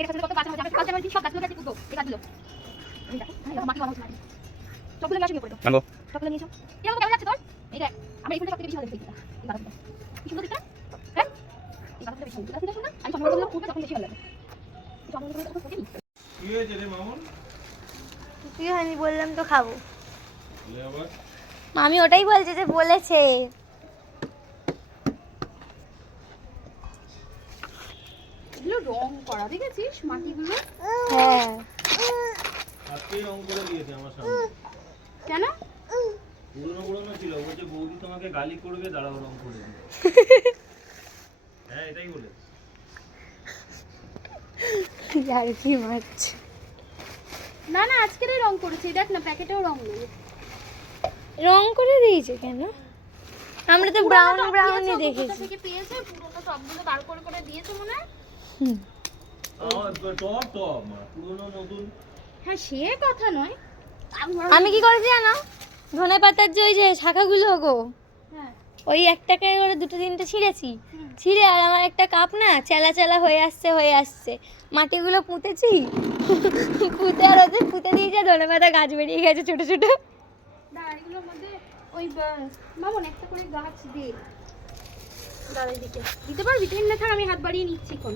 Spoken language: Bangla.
এটা ছোট কত গাছ আছে আমি কালচার সব গাছগুলো কাটি পুতো এই গাছগুলো আমি দেখো আমি মাটি বানাবো মাটি সবগুলো গাছ নিয়ে পড়ে দাও নাও সবগুলো নিয়ে যাও কেমন কেমন লাগছে তোর এই দেখ আমরা এই ফুলটা সবথেকে বেশি ভালো দেখি এই গাছটা কি সুন্দর দেখতে হ্যাঁ এই গাছটা বেশি সুন্দর দেখতে না আমি সবগুলো ফুলটা তখন বেশি ভালো লাগে সবগুলো ফুলটা তখন ফুটেনি কি হয়েছে রে মামুন? কি হয়নি বললাম তো খাবো। বলে আবার মামি ওটাই বলছে যে বলেছে। এগুলো রং করা দেখেছিস মাটিগুলো হ্যাঁ আজকেই রং করে দিয়েছে আমার সামনে। কেন পুরনো পুরনো ছিল, বলছে বৌদি তোমাকে গালি করবে, দাঁড়াও রং করে দিই। হ্যাঁ এটাই বলে। আর কি মাছ না না আজকেরই রং করেছে দেখ না প্যাকেটেও রং নেই রং করে দিয়েছে কেন? আমরা তো ব্রাউন ব্রাউনই দেখেছি। থেকে পেয়েছে পুরোনো টপগুলো বার করে করে দিয়েছে মনে হয় টপ টপ পুরনো নতুন। হ্যাঁ সে কথা নয় আমি কি করেছি জানো? ধনে পাতার যে ওই যে শাখাগুলো গো, হ্যাঁ ওই একটাকে করে দুটো তিনটে ছিঁড়েছি, ছিঁড়ে আর আমার একটা কাপ না চেলা চেলা হয়ে আসছে মাটিগুলো পুঁতেছি, পুঁতে আর ওদের পুঁতে দিয়েছে, ধনে পাতা গাছ বেরিয়ে গেছে ছোট ছোট। দাঁড়া এগুলোর মধ্যে ওই মামন একটা করে গাছ দে দাঁড়া দিকে দিতে পারবি তুই না থাক আমি হাত বাড়িয়ে নিচ্ছি এখন